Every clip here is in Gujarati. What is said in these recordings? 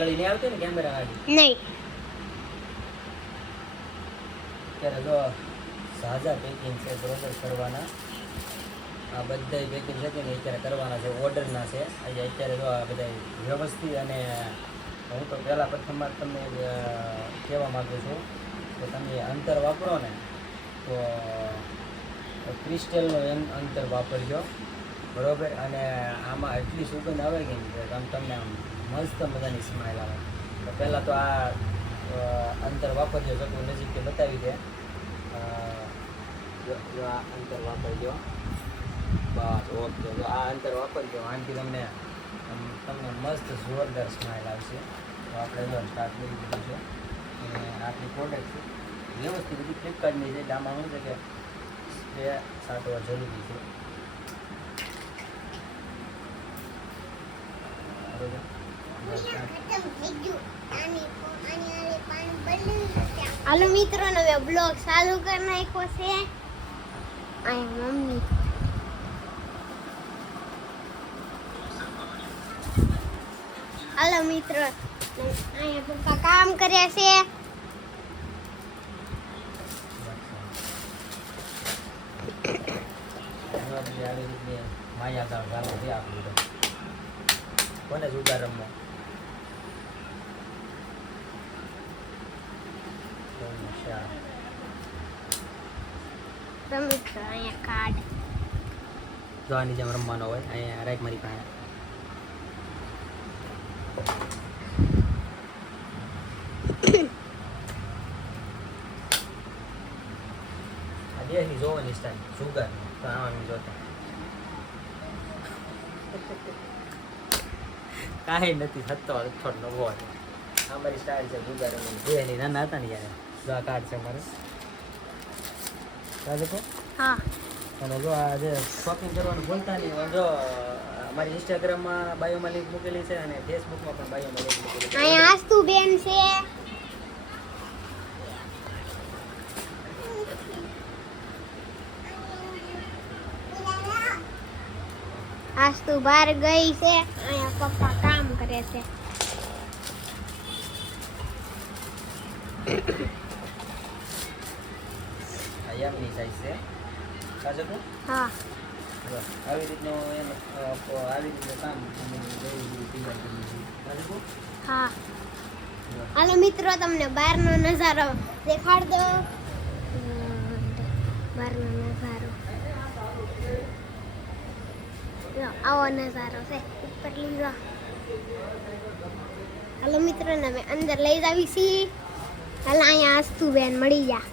પાંદડી નહીં આવતી ને કેમેરા આગળ નહીં. અત્યારે જો સાજા પેકિંગ છે બરોબર કરવાના. આ બધા પેકિંગ છે કે અત્યારે કરવાના છે, ઓર્ડરના છે. આજે અત્યારે જો આ બધા વ્યવસ્થિત. અને હું તો પહેલાં પ્રથમવાર તમને કહેવા માગું છું કે તમે અંતર વાપરો ને તો ક્રિસ્ટલનું અંતર વાપરજો બરોબર. અને આમાં એટલી સુગંધ આવે કે આમ તમને આમ મસ્ત મજાની સ્માઇલ આવે. તો પહેલાં તો આ અંતર વાપરજો. શકું નજીકથી બતાવી દે. જો આ અંતર વાપરજો બસ. ઓકે, તો આ અંતર વાપરજો. આનાથી તમને મસ્ત જોરદાર સ્માઇલ આવશે. તો આપણે જો સ્ટાર્ટ કરી દીધું છે. અને આપણી પ્રોડક્ટ વ્યવસ્થિત બધી ફ્લિપકાર્ટની છે. આમાં શું છે કે સ્પ્રે છાંટવા જરૂરી છે હાલો મિત્રો, હવે બ્લોગ ચાલુ કરી નાખ્યો છે. અહીંયા મમ્મી હાલો મિત્રો, અહીંયા પપ્પા કામ કર્યા છે. આવી રીતની માયાજાળ ચાલુ છે આપણી તો. કોને જુગાર રમવા? મિત્રો અહીંયા કાર્ડ જો આની જેમ રમવાનો હોય. અહીંયા રાઈટ મારી પાસે આ દેહની જોવાની સ્ટાઈલ જુગાર તો આવાની જોતા કાંઈ નથી થતો. થોડો નવો હતો. અમારી સ્ટાઇલ છે જુગાર રમવાની. દેહની નાના હતા ને યાર. જો આ કાર્ડ છે મારે. હા. અને જો આ જે શોપિંગ કરવાનું ભૂલતા નહીં. જો અમારી ઇન્સ્ટાગ્રામમાં બાયોમાં લિંક મૂકેલી છે અને ફેસબુકમાં પણ બાયોમાં લિંક મૂકેલી છે. અહીંયા આસ્તુ બેન છે. આસ્તુ બહાર ગઈ છે. અહીંયા પપ્પા કામ કરે છે. એમની સાઈઝ છે કાજકો. હા. આવી રીતનું આવી રીતનું કામ કાજકો. હા. હાલો મિત્રો, તમને બહારનો નજારો દેખાડ દો. બહારનો નજારો આવો નજારો છે. ઉપર લીધો. હાલો મિત્રો, ને અમે અંદર લઈ જાવી છીએ. હાલ અહીંયા આસ્તુ બેન મળી જા.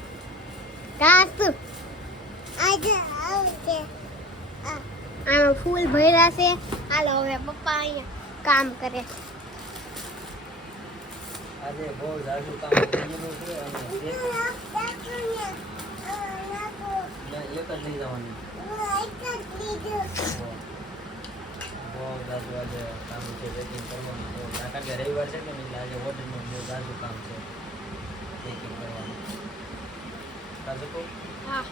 આમાં ફૂલ ભર્યા છે. હાલો હવે પપ્પા અહીંયા કામ કરે. આજે બહુ જાજુ કામ થઈ ગયું છે અને એક જ લઈ જવાનું. બહુ જાજુ આજે કામ છે. પેકિંગ કરવાનું બહુ. કારણ કે રવિવાર છે કે નહીં, આજે ઓર્ડરનું બહુ જાજુ કામ છે પેકિંગ કરવાનું. કાજકો. હા.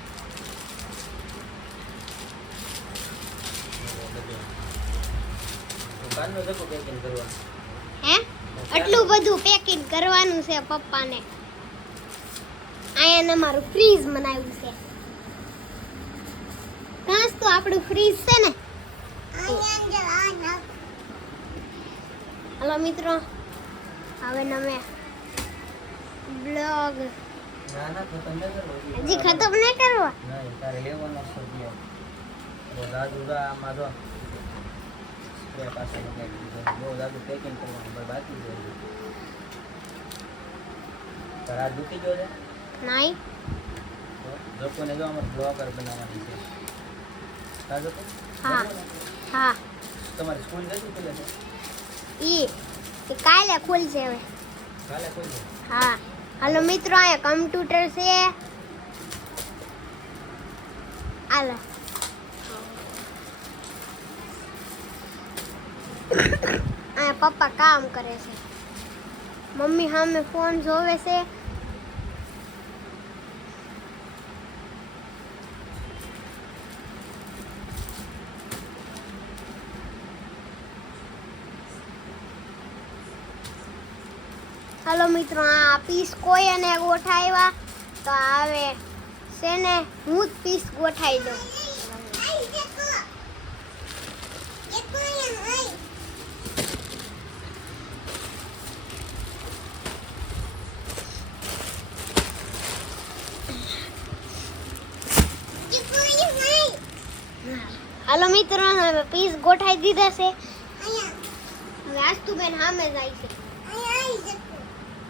દુકાનનું જકો પેકિંગ કરવાનું. હે આટલું બધું પેકિંગ કરવાનું છે પપ્પાને. અહીંયા અમારું ફ્રીજ બનાવ્યું છે. કાંસ તો આપણું ફ્રીજ છે ને. હાલો મિત્રો, હવે અમે બ્લોગ ના ના તો તમને હજી ખતમ નહીં કરવા. નહીં, તારે લેવાનો છે બહુ જાજુ. આમાં જો સ્પ્રે પાસે લગાવી દીધો. બહુ જાજુ પેકિંગ કરવાનું પણ બાકી છે. તારે આ દુખી ગયો છે? નહીં. લોકોને જો અમારે બ્લોગર બનાવવાની છે. કાજુ. હા. હા. તમારી સ્કૂલ કઈ ખુલે છે? ઈ કાલે ખુલશે હવે. કાલે ખુલશે? હા. હાલો મિત્રો, અહીંયા કમ્પ્યુટર છે. હાલો. અહીંયા પપ્પા કામ કરે છે. મમ્મી સામે ફોન જોવે છે. હાલો મિત્રો, આ પીસ કોઈ અને ગોઠાવ્યા તો આવે છે ને હું જ પીસ ગોઠાઈ દઉં. હાલો મિત્રો, હવે પીસ ગોઠાઈ દીધા છે. હવે આસ્તુબેન સામે જાય છે.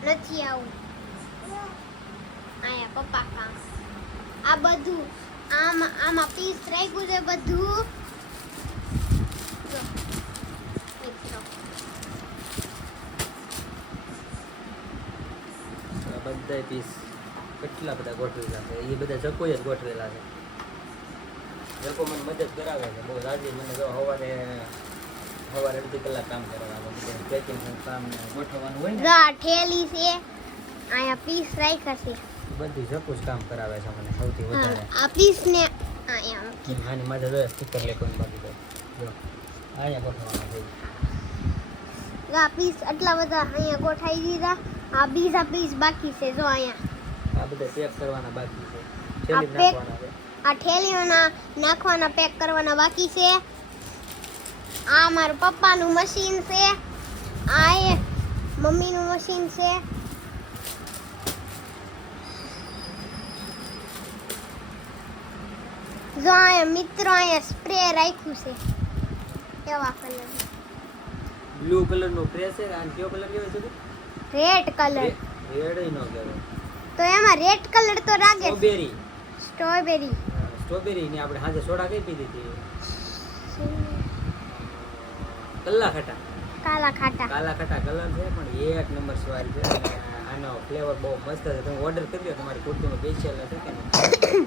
નથી આવું. આયા પપ્પા કામ. આ બધું આમાં પીસ રાખ્યું છે બધું. જો, મિત્રો. બધા પીસ કેટલા બધા ગોઠવેલા છે. એ બધા ચકોઈ જ ગોઠવેલા છે. લોકો મને મદદ કરાવે છે બહુ રાજી. મને જો સવારે અડધી કલાક કામ કરવાનું, પેકિંગ કામ ને ગોઠવવાનું હોય ને. જો આ ઠેલી છે. આયા પીસ રાખ્યા છે. બધી ચકુ જ કામ કરાવે છે મને સૌથી વધારે. આ પીસ ને આયા આની માથે જો સ્ટીકર લેખવાનું બાકી છે. જો અહીંયા ગોઠવવાનું છે. આ પીસ આટલા બધા અહીંયા ગોઠાઈ દીધા. આ બીજા પીસ બાકી છે. જો અહીંયા આ બધા પેક કરવાના બાકી છે. આ છેલ્લે પેક નાખવાના છે. આ ઠેલીઓના નાખવાના પેક કરવાના બાકી છે. આ મારા પપ્પાનું મશીન છે. આ એ મમ્મીનું મશીન છે. જો અહીંયા મિત્રો અહીંયા સ્પ્રે રાખ્યું છે કેવા કલર બ્લુ કલર નો પ્રેસ છે. અને કયો કલર કહેવાય છે? Red colour. રેડ નો કહેવાય તો એમાં રેડ કલર તો લાગે છે. સ્ટ્રોબેરી. સ્ટ્રોબેરી. સ્ટ્રોબેરી ની આપણે આજે સોડા કઈ પીધી હતી? કાલા ખાટા. કાલા ખાટા. કાલા ખાટા કલર છે પણ એક નંબર સ્વાદ છે. અને આનો ફ્લેવર બહુ મસ્ત છે. તમે ઓર્ડર કરી દો. તમારી કુર્તીમાં સ્પેશિયલ છે કે નહીં?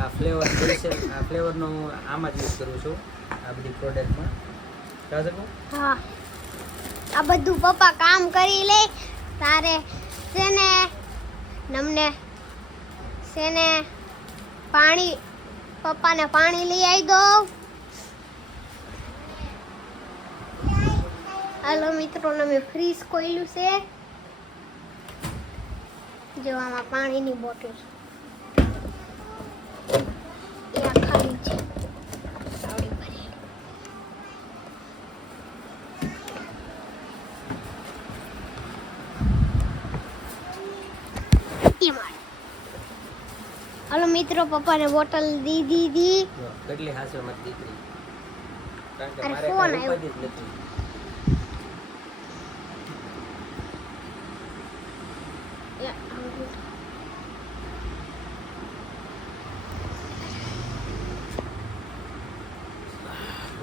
આ ફ્લેવર સ્પેશિયલ. આ ફ્લેવરનો હું આમાં જ યુઝ કરું છું આ બધી પ્રોડક્ટમાં. કહી શકું? હા, આ બધું પપ્પા કામ કરી લે. તારે છે ને નમને છે ને પાણી, પપ્પાને પાણી લઈ આવી દો. હાલો મિત્રો, મેં ફ્રીજ ખોલ્યું છે. જો આમાં પાણીની બોટલ એ આ ખાલી છે. આવડી ભરેલી. હાલો મિત્રો, પપ્પાને બોટલ દી દીધી. જો, કેટલી હાસ્યમત દીકરી. કારણ કે અરે મારે ફોન કાંઈ આવ્યો. ઉપાધિ જ નથી.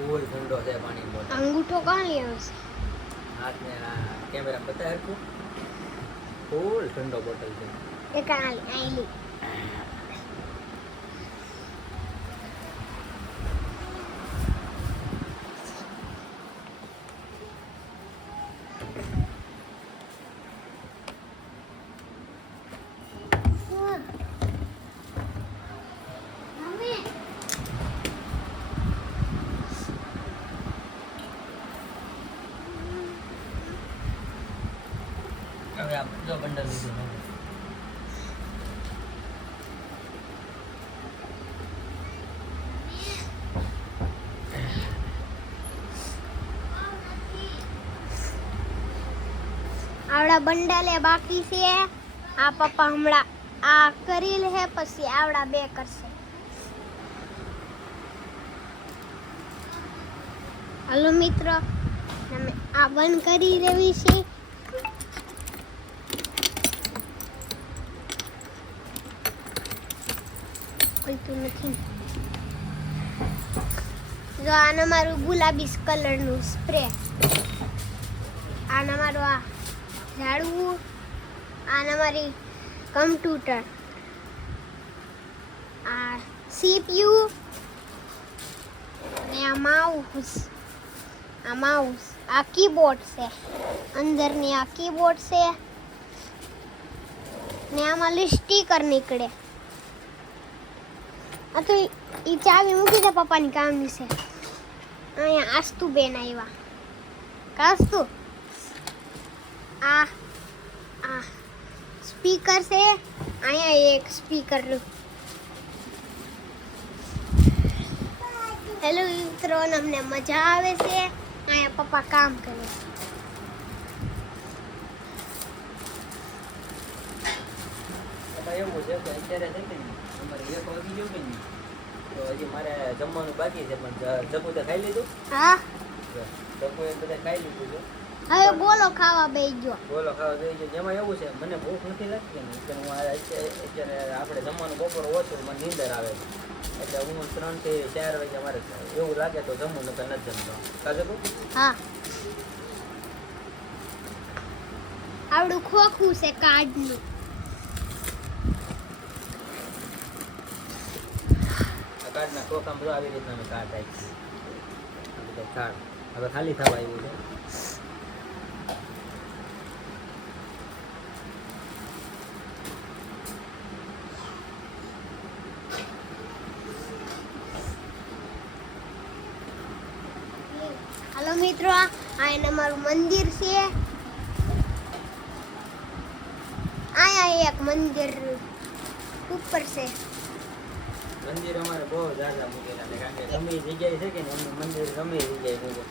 ફૂલ ઠંડો છે પાણીની બોટલ. અંગૂઠો કોણ લઈ આવશે? હાથને કેમેરા બતાય હરખું. ફૂલ ઠંડો બોટલ છે. એ કાલી આઈલી. હવે આ જો બંડલ લીધું છે. આવડા બંડલે બાકી છે. આ પપ્પા હમણાં આ કરી લે પછી આવડા બે કરશે. હાલો મિત્રો, અમે આ બંધ કરી દેવી છે. ખોલતું નથી. જો આને મારું ગુલાબી કલરનું સ્પ્રે. આને મારું આ ઝાડવું. આને મારી કમ્પ્યુટર. આ CPU ને આ માઉસ. આ કીબોર્ડ છે. અંદરની આ કીબોર્ડ છે ને આમાં સ્ટીકર નીકળે. આ તો ઈ ચાવી મૂકી દે પપ્પાની કામની છે. અહીંયા આસ્તુ બેન આવ્યા. કાસ્તુ આ સ્પીકર છે, અહીંયા એક સ્પીકર. હેલો મિત્રો, અમને મજા આવે છે. અહીંયા પપ્પા કામ કરે છે. એમાં એવું છે કે અત્યારે છે કે નહીં, અમારે 1 વાગી ગયો કે નહીં, તો હજી મારે જમવાનું બાકી છે, પણ જબુ તો ખાઈ લીધું. હા, જબુએ બધા ખાઈ લીધું છે. હવે ગોલો ખાવા બેસી ગયો. બોલો ખાવા જોઈએ છે. જેમાં એવું છે, મને ભૂખ નથી લાગતી ને, કે હું અત્યારે આપણે જમવાનું બપોર ઓછું, મને નીંદર આવે છે. એટલે હું 3 થી 4 વાગે મારે એવું લાગે તો જમવું, નકર નથી જમતો. કાજુ હા, આવડું ખોખું છે કાર્ડનું. આ કાર્ડના ખોખામાં જો આવી રીતના મેં કાર્ડ રાખી. આ બધા કાર્ડ હવે ખાલી થવા આવ્યું છે. હાલો મિત્રો, આ એને મારું મંદિર છે. અહીંયા એક મંદિર ઉપર છે. મંદિર અમારે બહુ ઝાઝા મૂકેલા છે, કારણ કે ગમે એ જગ્યાએ છે કે ને એમનું મંદિર ગમે એ જગ્યાએ મૂકે.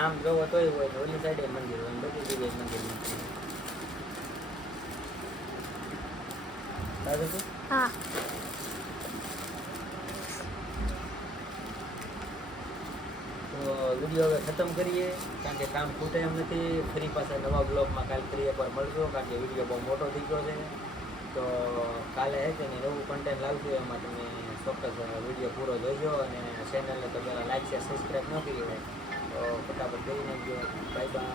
આમ જોવો તોય હોય ને ઓલી સાઈડે મંદિર હોય ને બધી જગ્યાએ મંદિર મૂકે. સારું છે? હા, તો વિડીયો હવે ખતમ કરીએ, કારણ કે કામ ખૂટે એમ નથી. ફરી પાછા નવા બ્લોગમાં કાલ ફરી એકવાર મળશો, કારણ કે વિડીયો બહુ મોટો થઈ ગયો છે. તો કાલે હે કે નહીં નવું કન્ટેન્ટ લાવશું, એમાં તમે ચોક્કસ વિડીયો પૂરો જોજો. અને ચેનલને તો પહેલાં લાઈક છે, સબસ્ક્રાઈબ ન કરી હોય તો ફટાફટ કરી નાખજો. Bye bye.